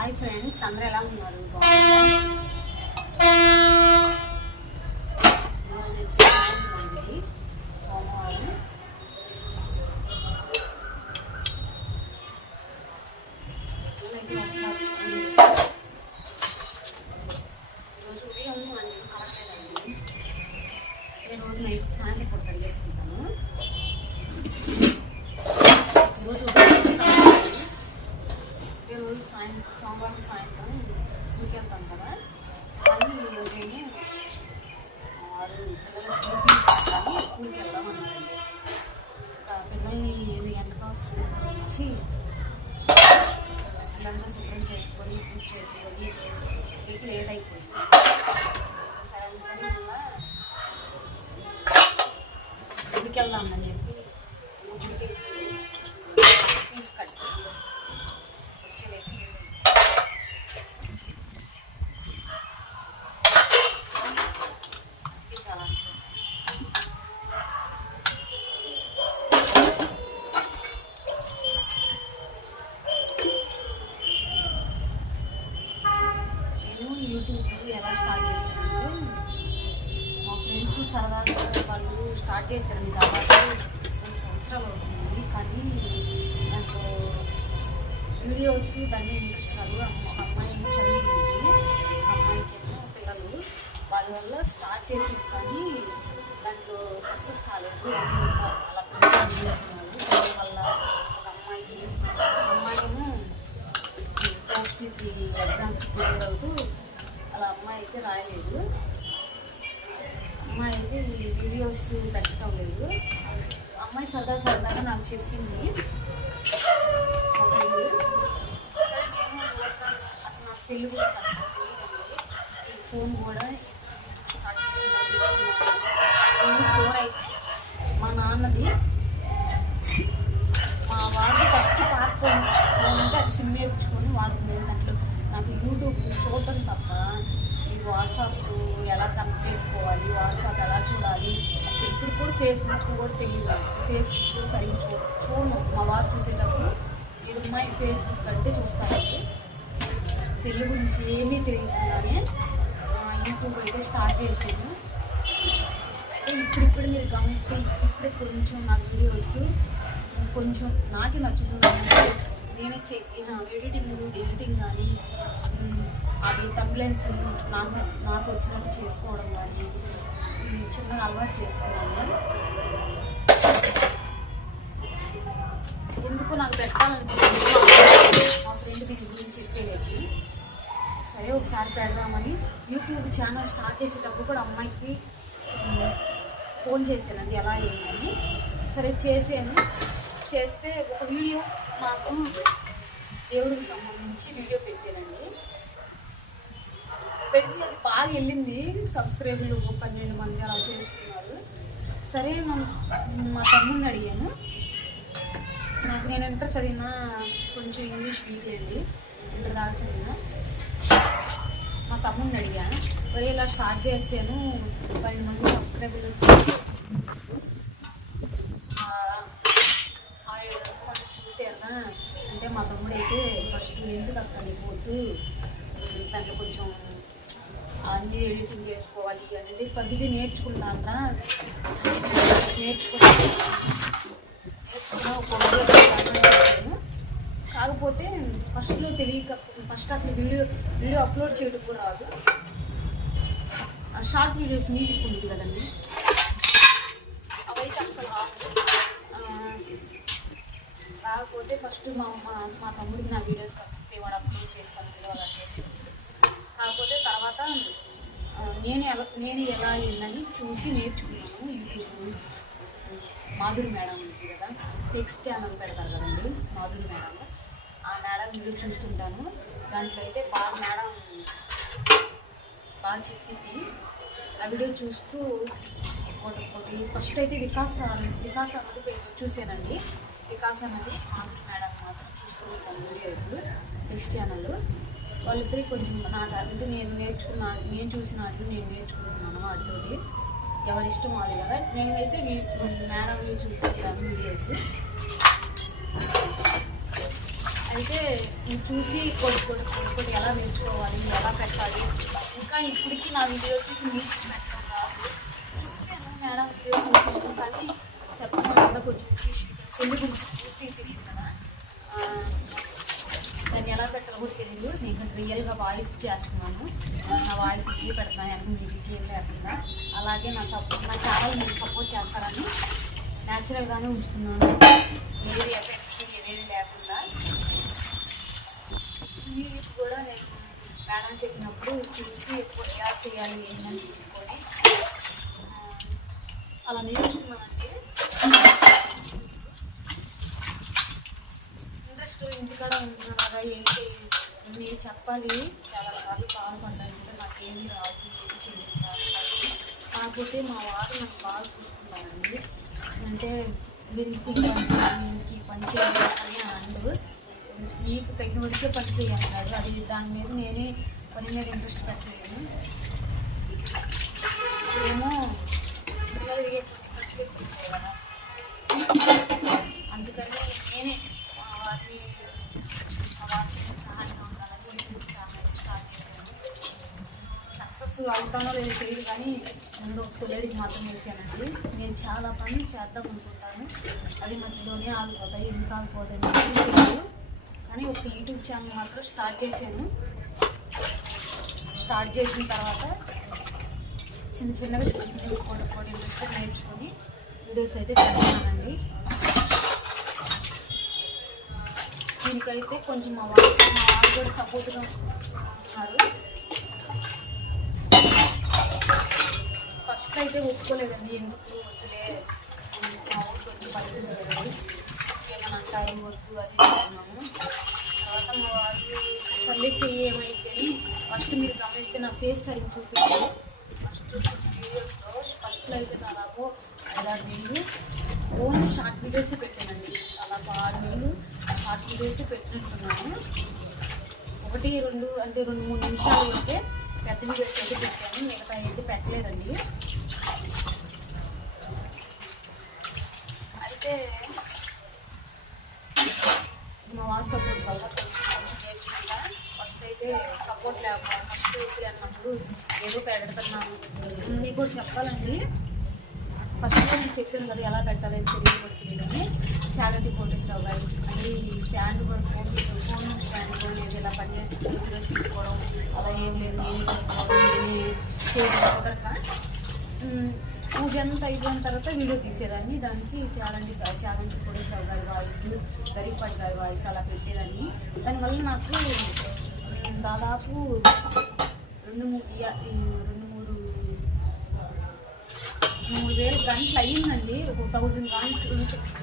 Hi friends, అందరూ ఎలా ఉన్నారు? రోజు ఉదయం మనకి కరెక్టేనండి. రోజు నైట్ సాయంత్రం ఇప్పుడు కడిగేసుకుంటాను. రోజు సోమవారం సాయంత్రం ఊరికి వెళ్తాం కదా, మళ్ళీ ఉదయం 6 పిల్లల స్కూల్ ఫీజు కట్టాలి, స్కూల్కి వెళ్దామన్నారు. పిల్లల్ని 8 గంటలకు స్కూల్కి వచ్చి వాళ్ళంతా శుభ్రం చేసుకొని పూజ చేసుకొని మీకు లేట్ అయిపోయింది. సరే అందుకని మళ్ళీ ఊరికి వెళ్దామని చెప్పి ఊరికి ఫీజు కట్టి వచ్చేది చాలా. నేను యూట్యూబ్ ఎలా స్టార్ట్ చేశానంటే, మా ఫ్రెండ్స్ సరదాగా వాళ్ళు స్టార్ట్ చేశారండి. దాదాపు 2 సంవత్సరాలు అవుతుంది. కానీ నాకు వీడియోస్ దాన్ని ఇంట్రెస్ట్ రాదు. అమ్మాయి చదివింది, అమ్మాయికి ఏమో పిల్లలు, వాళ్ళ వల్ల స్టార్ట్ చేసింది. కానీ దాంట్లో సక్సెస్ కాలేదు. అలా చేస్తున్నారు. దాని వల్ల ఒక అమ్మాయేమో పోస్ట్కి ఎగ్జామ్స్ ప్రిపేర్ అవుతూ అలా అమ్మాయి అయితే రాయలేదు. అమ్మాయి అయితే వీడియోస్ పెట్టడం లేదు. అమ్మాయి సరదాగా నాకు చెప్పింది. అసలు నాకు సెల్ కూడా చేస్తాను, ఫోన్ కూడా స్టార్ట్ చేసిన ఫోన్ అయితే మా నాన్నది. మా వాడికి ఫస్ట్ పార్ట్ ఫోన్ అంటే అది సిమ్ వేయించుకొని వాడుకునేది. దాంట్లో నాకు యూట్యూబ్ చూడటం తప్ప ఈ వాట్సాప్ ఎలా కనెక్ట్ చేసుకోవాలి, వాట్సాప్ ఎలా చూడాలి, ఇప్పుడు కూడా ఫేస్బుక్ కూడా తెలియదు. ఫేస్బుక్ కూడా సరిగ్గా చూడను. మా వారు చూసేటప్పుడు ఇది అమ్మాయి ఫేస్బుక్ అంటే చూస్తానండి. సెల్ గురించి ఏమీ తెలియకుండానే యూట్యూబ్ అయితే స్టార్ట్ చేసాను. ఇప్పుడు మీరు గమనిస్తే ఇప్పుడే కొంచెం నా వీడియోస్ కొంచెం నాకు నచ్చుతున్నాను. నేను ఎడిటింగ్ కానీ అవి థంబ్నెయిల్స్ నాకు వచ్చినట్టు చేసుకోవడం కానీ చిన్నగా అలవాటు చేసుకున్నాను. ఎందుకు నాకు పెట్టాలనిపించింది, మా ఫ్రెండ్ దీని గురించి చెప్పేది. సరే ఒకసారి పెడదామని యూట్యూబ్ ఛానల్ స్టార్ట్ చేసేటప్పుడు కూడా అమ్మాయికి ఫోన్ చేశానండి, ఎలా ఏంటని. సరే చేస్తే ఒక వీడియో మాకు దేవుడికి సంబంధించి వీడియో పెట్టానండి. పెడితే అది బాగా వెళ్ళింది. సబ్స్క్రైబర్లు 12 మంది అలా చేసుకున్నారు. సరే మా తమ్ముడిని అడిగాను. నేను ఇంటర్ చదివిన, కొంచెం ఇంగ్లీష్ వీక్ అండి, ఇంటర్ దాకా చదివిన. మా తమ్ముడిని అడిగాను, మరి ఇలా స్టార్ట్ చేసాను 12 మంది సబ్స్క్రైబర్లు వచ్చి చూసారా అంటే, మా తమ్ముడు అయితే ఫస్ట్ ఎందుకు అక్కడికి పోతూ దాంట్లో కొంచెం అన్నీ ఎడిటింగ్ చేసుకోవాలి అనేది పద్ధతి నేర్చుకున్నారా, నేర్చుకున్నా కాకపోతే ఫస్ట్లో తెలియక ఫస్ట్ అసలు వీడియో అప్లోడ్ చేయడం కూడా రాదు. షార్ట్ వీడియోస్ మ్యూజిక్ ఉంటుంది కదండి, అవైతే అసలు రాకపోతే ఫస్ట్ మా తమ్ముడికి నా వీడియోస్ పంపిస్తే వాడు అప్లోడ్ చేస్తాను, అలా చేస్తాను. కాకపోతే తర్వాత నేను ఎలా అయిందని చూసి నేర్చుకున్నాను. యూట్యూబ్ మాధురి మేడం ఉంది కదా, టెక్స్ట్ ఛానల్ పెడతారు కదండి మాధురి మేడం, ఆ మేడం వీడియో చూస్తుంటాను. దాంట్లో అయితే మేడం బాగా చెప్పింది. ఆ వీడియో చూస్తూ ఒకటి ఫస్ట్ అయితే వికాస్ అన్నది చూసానండి. వికాస్ అన్నది మాధురి మేడం మాత్రం చూసుకుంటాను వీడియోస్ టెక్స్ట్ ఛానల్. వాళ్ళిద్దరికి కొంచెం నాకు అంటే నేను చూసిన వాటిని నేను నేర్చుకుంటున్నాను. వాటితోటి ఎవరిష్టం అది కదా. నేనైతే మేడం చూసుకుంటాను వీడియోస్. అయితే నేను చూసి కొడుకు ఎలా నేర్చుకోవాలి, ఎలా పెట్టాలి, ఇంకా ఇప్పటికీ నా వీడియోస్కి మ్యూజిక్ పెట్టడం కాదు. చూసాను మేడం వీడియోస్ చూసాను, కానీ చెప్పడం కూడా కొంచెం సెల్లు గురించి పూర్తిగా తెలియదు కదా, దాన్ని ఎలా పెట్టాలో కూడా తెలియదు. నేను రియల్గా వాయిస్ చేస్తున్నాను, నా వాయిస్ ఇచ్చి పెడతాను, వెనక మ్యూజిక్ ఏం లేకుండా. అలాగే నా ఛానల్ మీరు సపోర్ట్ చేస్తారని న్యాచురల్గానే ఉంచుతున్నాను, ఏవి ఎఫెక్ట్స్ ఏవేవి లేకుండా. మీరు కూడా నేను మేడం చెప్పినప్పుడు చూసి ఎలా చేయాలి ఏంటని చూసుకొని అలా నేర్చుకున్నానండి. ఇంట్రెస్ట్ ఇంటికాడ ఉంటున్నారా ఏంటి మీరు చెప్పాలి. చాలా సార్లు బాధపడ్డాను, అంటే నాకేమీ రాదు, ఏం చేయించాలి. కాకపోతే మా వారు నాకు బాగా చూసుకుంటారండి, అంటే వీరికి పని చేయాలి అని అందరూ మీకు తగిన వరకే పని చేయాలన్నారు. అది దాని మీద నేనే పని మీద ఇంట్రెస్ట్ పెట్టలేను. ఏమో పిల్లలు ఖర్చు పెట్టించాయి కదా, అందుకని నేనే వాటిని సహాయంగా ఉండాలని యూట్యూబ్ ఛానల్ స్టార్ట్ చేశాను. సక్సెస్ అవుతానో లేదో తెలియదు, కానీ ముందు తొలిడికి మాత్రం వేసానండి. నేను చాలా పని చేద్దాం అనుకుంటాను, అది మధ్యలోనే ఆగిపోతాయి. ఎందుకు ఆగిపోతాయి తెలియదు, కానీ ఒక యూట్యూబ్ ఛానల్ మాత్రం స్టార్ట్ చేశాను. స్టార్ట్ చేసిన తర్వాత చిన్నగా కొన్ని ఇంట్రెస్ట్ నేర్చుకొని వీడియోస్ అయితే పెడుతున్నానండి. దీనికైతే కొంచెం మా వాళ్ళు కూడా సపోర్ట్గా ఉన్నారు. ఫస్ట్ అయితే ఒప్పుకోలేదండి, ఎందుకు వద్దులే మా ఊరు కొంచెం పరిస్థితి లేదు, ఏమైనా అంటారు వద్దు అది అనుకున్నాము. తర్వాత మా వాళ్ళు సర్లే చెయ్యి ఏమైతే ఫస్ట్ మీరు గమనిస్తే నా ఫేస్ సరిగ్గా చూపించారు. ఫస్ట్ వీడియోస్లో ఫస్ట్లో అయితే దాదాపు 5-6 నెలలు ఓన్లీ షార్ట్ వీడియోసే పెట్టానండి. దాదాపు 6 నెలలు షార్ట్ వీడియోసే పెట్టినట్టున్నాను. 1-2 అంటే 2-3 నిమిషాలు అయితే పెద్ద వీడియోస్ అయితే పెట్టాను, మిగతా అయితే పెట్టలేదండి. అయితే మా వాళ్ళ సపోర్ట్ వల్ల నేర్చుకుంటా. ఫస్ట్ అయితే సపోర్ట్ లేకపోతే ఫస్ట్ ఇప్పుడు అన్నప్పుడు ఏదో పెడుతున్నాను. నీకు కూడా చెప్పాలండి, ఫస్ట్లో నేను చెప్పాను కదా ఎలా పెట్టాలి తెలియని చాగంటి కోటేశ్వరరావు గారు అంటే ఈ స్టాండ్ కూడా ఫోన్ స్టాండ్ కూడా ఇలా పనిచేస్తుంది, వీడియోస్ తీసుకోవడం అలా ఏం లేదు, నేనే తీసుకోవడం నేనే చేయడం కుదరక పూజ అంతా అయిపోయిన తర్వాత వీడియో తీసేదాన్ని. దానికి చాగంటి కోటేశ్వరరావు గారి వాయిస్, గరిపాటి గారి వాయిస్ అలా పెట్టేదాన్ని. దానివల్ల నాకు దాదాపు 2,000 గంటలు అయ్యిందండి. 1,000 గంటలు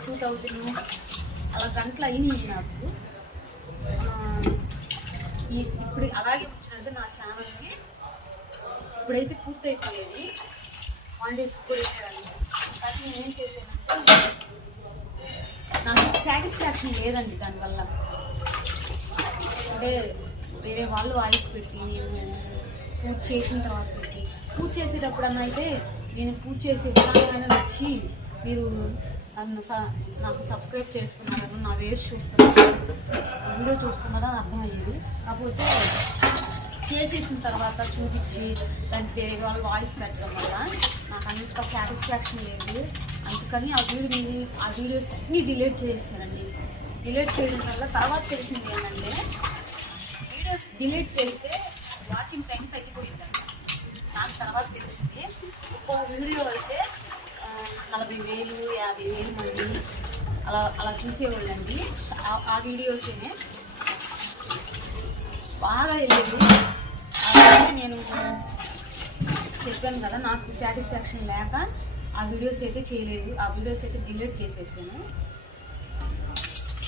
2,000 అలా గంటలు అయినాయి నాకు. ఇప్పుడు అలాగే వచ్చినట్టు నా ఛానల్ని ఇప్పుడైతే పూర్తి అయిపోయేది, 1 days కూడా వెళ్ళేదాన్ని. కానీ నేనేం చేశానంటే నాకు సాటిస్ఫాక్షన్ లేదండి దానివల్ల. అంటే వేరే వాళ్ళు వాయిస్ పెట్టి నేను పూజ చేసిన తర్వాత పెట్టి పూజ చేసేటప్పుడన్నా అయితే నేను పూజ చేసే విధానమైనా వచ్చి మీరు నాకు సబ్స్క్రైబ్ చేసుకున్నారని నా వేస్ చూస్తున్నారు, వీడియో చూస్తున్నారో అని అర్థమయ్యేది. కాకపోతే చేసేసిన తర్వాత చూపించి దానికి వేరే వాళ్ళు వాయిస్ పెట్టడం వల్ల నాకు అంత సాటిస్ఫాక్షన్ లేదు. అందుకని ఆ వీడియోస్ అన్నీ డిలీట్ చేసేసానండి. డిలీట్ చేయడం వల్ల తర్వాత తెలిసింది ఏంటంటే వీడియోస్ డిలీట్ చేస్తే వాచింగ్ టైం తగ్గిపోయిందండి. నాకు తర్వాత తెలిసింది ఒక్కో వీడియో అయితే 40,000 50,000 మంది అలా చూసేవాళ్ళండి. ఆ వీడియోసే బాగా వెళ్ళేది. నేను చెప్పాను కదా, నాకు సాటిస్ఫాక్షన్ లేక ఆ వీడియోస్ అయితే చేయలేదు, ఆ వీడియోస్ అయితే డిలీట్ చేసేసాను.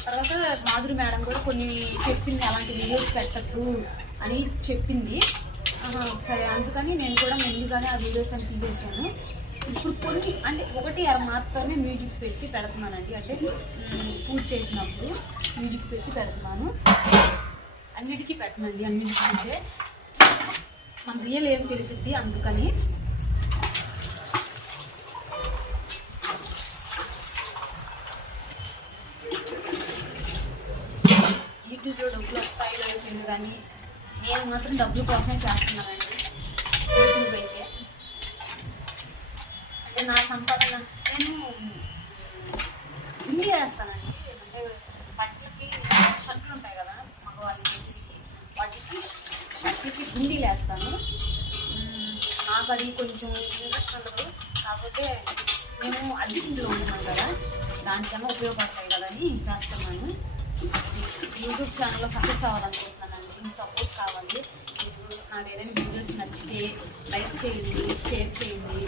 తర్వాత మాధురి మేడం కూడా కొన్ని చెప్పింది, అలాంటి వీడియోస్ పెట్టద్దు అని చెప్పింది. సరే అందుకని నేను కూడా ముందుగానే ఆ వీడియోస్ అని తీసేసాను. ఇప్పుడు కొన్ని అంటే 1-2 మాత్రమే మ్యూజిక్ పెట్టి పెడుతున్నానండి. అంటే పూజ చేసినప్పుడు మ్యూజిక్ పెట్టి పెడుతున్నాను, అన్నిటికీ పెట్టనండి. అన్నిటికీ అంటే మన రియల్ ఏం తెలిసిద్ది, అందుకని. స్థాయిలో అయిపోయింది, కానీ నేను మాత్రం డబ్బుల కోసమే చేస్తున్నానండి. యూట్యూబ్ అయితే అంటే నా సంపాదన నేను గుండి వేస్తానండి. అంటే బట్టలకి షర్ట్లు ఉంటాయి కదా మగవాళ్ళు చేసి, వాటికి షర్ట్లకి గుండీలు వేస్తాను. నాకు అది కొంచెం ఇంట్రెస్ట్ ఉండదు, కాకపోతే మేము అద్దెకింట్లో ఉంటున్నాం కదా, దానికన్నా ఉపయోగపడతాయి కదా అని చేస్తున్నాను. యూట్యూబ్ ఛానల్లో సక్సెస్ అవ్వాలనుకుంటున్నానండి. మీ సపోర్ట్ కావాలి. నాకు ఏదైనా వీడియోస్ నచ్చితే లైక్ చేయండి, షేర్ చేయండి,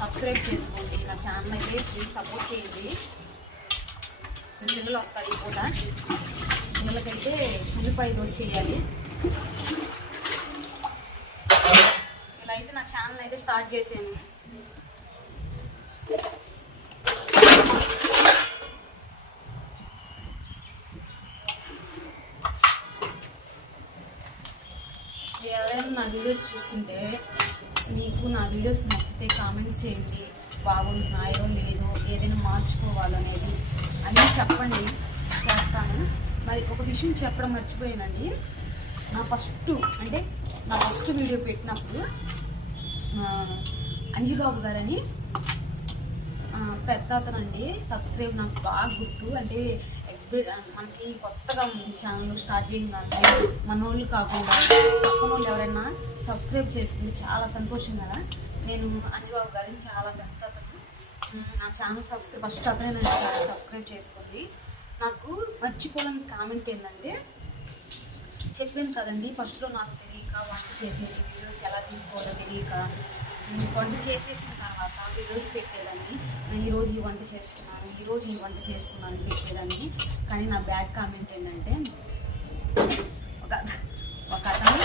సబ్స్క్రైబ్ చేసుకోండి. నా ఛానల్ అయితే ప్లీజ్ సపోర్ట్ చేయండి. పిల్లలు వస్తారు ఈ పూట, పిల్లలకైతే ఉల్లిపాయ దోశ చేయాలి. ఇలా అయితే నా ఛానల్ అయితే స్టార్ట్ చేశాను. ఎవరైనా నా వీడియోస్ చూస్తుంటే మీకు నా వీడియోస్ నచ్చితే కామెంట్స్ చేయండి, బాగుంటున్నాయో లేదో, ఏదైనా మార్చుకోవాలనేది అన్నీ చెప్పండి, చేస్తాను. మరి ఒక విషయం చెప్పడం మర్చిపోయానండి. నా ఫస్ట్ వీడియో పెట్టినప్పుడు అంజిబాబు గారని పెద్ద అతనండి, సబ్స్క్రైబ్ నాకు బాగా గుర్తు. అంటే మనకి కొత్తగా ఉంది ఛానల్ స్టార్ట్ చేయండి, మన వాళ్ళు కాకుండా పక్కన వాళ్ళు ఎవరైనా సబ్స్క్రైబ్ చేసుకుంటే చాలా సంతోషం కదా. నేను అంజిబాబు గారిని చాలా పెద్ద అతను, నా ఛానల్ ఫస్ట్ అతనే నన్ను సబ్స్క్రైబ్ చేసుకుంది. నాకు మర్చిపోలేని కామెంట్ ఏంటంటే, చెప్పాను కదండి ఫస్ట్లో నాకు తెలియక వంట చేసేసి వీడియోస్ ఎలా తీసుకోవాలో తెలియక వంట చేసేసిన తర్వాత వీడియోస్ పెట్టేదాన్ని. ఈరోజు ఈ వంట చేసుకున్నాను, ఈరోజు ఈ వంట చేసుకున్నాను పెట్టేదాన్ని. కానీ నా బ్యాడ్ కామెంట్ ఏంటంటే, ఒక అతను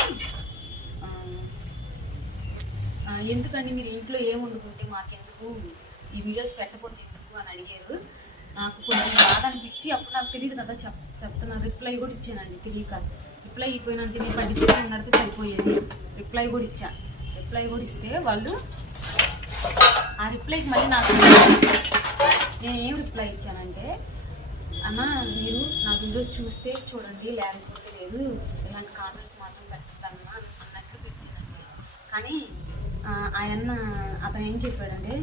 ఎందుకండి మీరు ఇంట్లో ఏం వండుకుంటే మాకెందుకు, ఈ వీడియోస్ పెట్టకపోతే ఎందుకు అని అడిగారు. నాకు కొంచెం బాధ అనిపించి, అప్పుడు నాకు తెలియదు కదా చెప్తున్నా, రిప్లై కూడా ఇచ్చానండి తెలియక. రిప్లై అయిపోయినంటే నేను పట్టించుకొని నడితే సరిపోయేది. రిప్లై కూడా ఇస్తే వాళ్ళు ఆ రిప్లైకి మళ్ళీ నాకు నేను ఏం రిప్లై ఇచ్చానంటే, అన్న మీరు నా వీడియో చూస్తే చూడండి, లేకపోతే లేదు, ఇలాంటి కామెంట్స్ మాత్రం పెట్టద్దన్నా అన్నట్టు పెట్టానండి. కానీ అతను ఏం చెప్పాడంటే,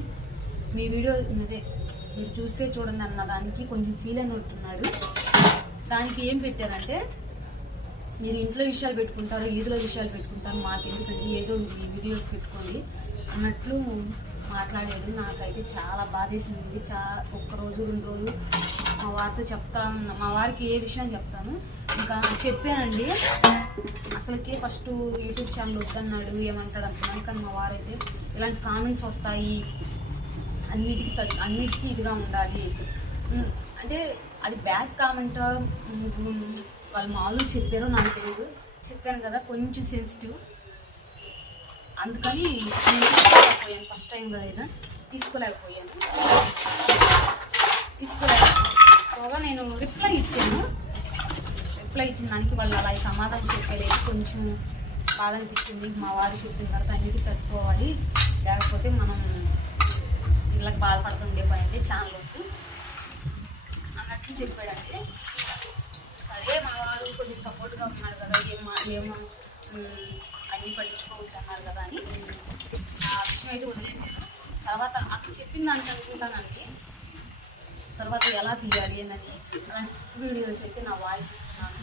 మీ వీడియో అదే మీరు చూస్తే చూడండి అన్న దానికి కొంచెం ఫీల్ అని ఉంటున్నాడు. దానికి ఏం పెట్టారంటే, మీరు ఇంట్లో విషయాలు పెట్టుకుంటారు, ఈదులో విషయాలు పెట్టుకుంటారు, మాకెందుకంటే ఏదో ఈ వీడియోస్ పెట్టుకోండి అన్నట్లు మాట్లాడాడు. నాకైతే చాలా బాధేసింది. ఒక్కరోజు 2 రోజులు మా వారితో చెప్తాను, మా వారికి ఏ విషయం చెప్తాను. ఇంకా చెప్పానండి, అసలుకే ఫస్ట్ యూట్యూబ్ ఛానల్ వద్దన్నాడు, ఏమంటాడు అనుకున్నాను. కానీ మా వారైతే ఇలాంటి కామెంట్స్ వస్తాయి, అన్నిటికీ ఇదిగా ఉండాలి అంటే, అది బ్యాడ్ కామెంటా వాళ్ళు మామూలు చెప్పారో నాకు తెలియదు. చెప్పాను కదా కొంచెం సెన్సిటివ్, అందుకని నేను తీసుకోలేకపోయాను. ఫస్ట్ టైం కదా తీసుకోలేకపోయాను. నేను రిప్లై ఇచ్చిన దానికి వాళ్ళు అలా సమాధానం చెప్పలేదు. కొంచెం బాధ అనిపించింది. మా వారు చెప్పిన తర్వాత అన్నిటికీ తట్టుకోవాలి, లేకపోతే మనం వీళ్ళకి బాధపడుతుండే పని అయితే ఛానల్ వద్దు అన్నట్లు చెప్పాడంటే, సరే మా వారు కొంచెం సపోర్ట్గా ఉన్నారు కదా, ఏమో అన్నీ పట్టించుకుంటున్నారు కదా అని ఆ విషయం అయితే వదిలేసాను. తర్వాత అక్కడ చెప్పిన దానికి అనుకుంటానండి, తర్వాత ఎలా తీయాలి అని అలాంటి వీడియోస్ అయితే నా వాయిస్ ఇస్తున్నాను,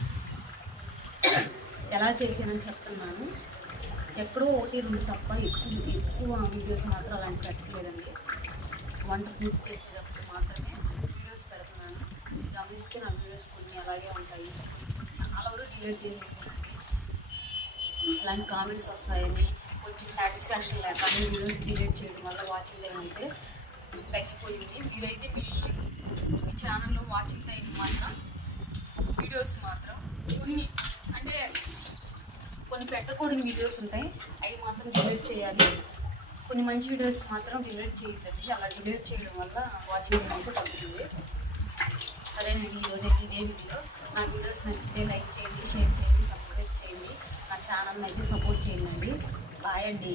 ఎలా చేసానని చెప్తున్నాను. ఎక్కడో 1-2 తప్ప ఎక్కువ వీడియోస్ మాత్రం అలాంటి పెట్టలేదండి. వంట పూర్తి చేసేటప్పుడు మాత్రమే వీడియోస్ పెడుతున్నాను. గమనిస్తే నా వీడియోస్ కొన్ని అలాగే ఉంటాయి, చాలా వరకు డిలీట్ చేసేసానండి. ఇలాంటి కామెంట్స్ వస్తాయని కొంచెం సాటిస్ఫాక్షన్ లేక వీడియోస్ డిలీట్ చేయడం వల్ల వాచింగ్ టైం అంటే తగ్గిపోయింది. మీరైతే మీ ఛానల్లో వాచింగ్ టైం మాత్రం వీడియోస్ మాత్రం కొన్ని పెట్టకూడని వీడియోస్ ఉంటాయి, అవి మాత్రం డిలీట్ చేయాలి. కొన్ని మంచి వీడియోస్ మాత్రం డిలీట్ చేయకండి. అలా డిలీట్ చేయడం వల్ల వాచింగ్ టైం అయితే తగ్గుతుంది. సరేనండి, ఈరోజు ఇదే వీడియో. నా వీడియోస్ నచ్చితే లైక్ చేయండి, షేర్ చేయండి, సబ్స్క్రైబ్ చేయండి, నా ఛానల్ని అయితే సపోర్ట్ చేయండి. బాయ్ అండి.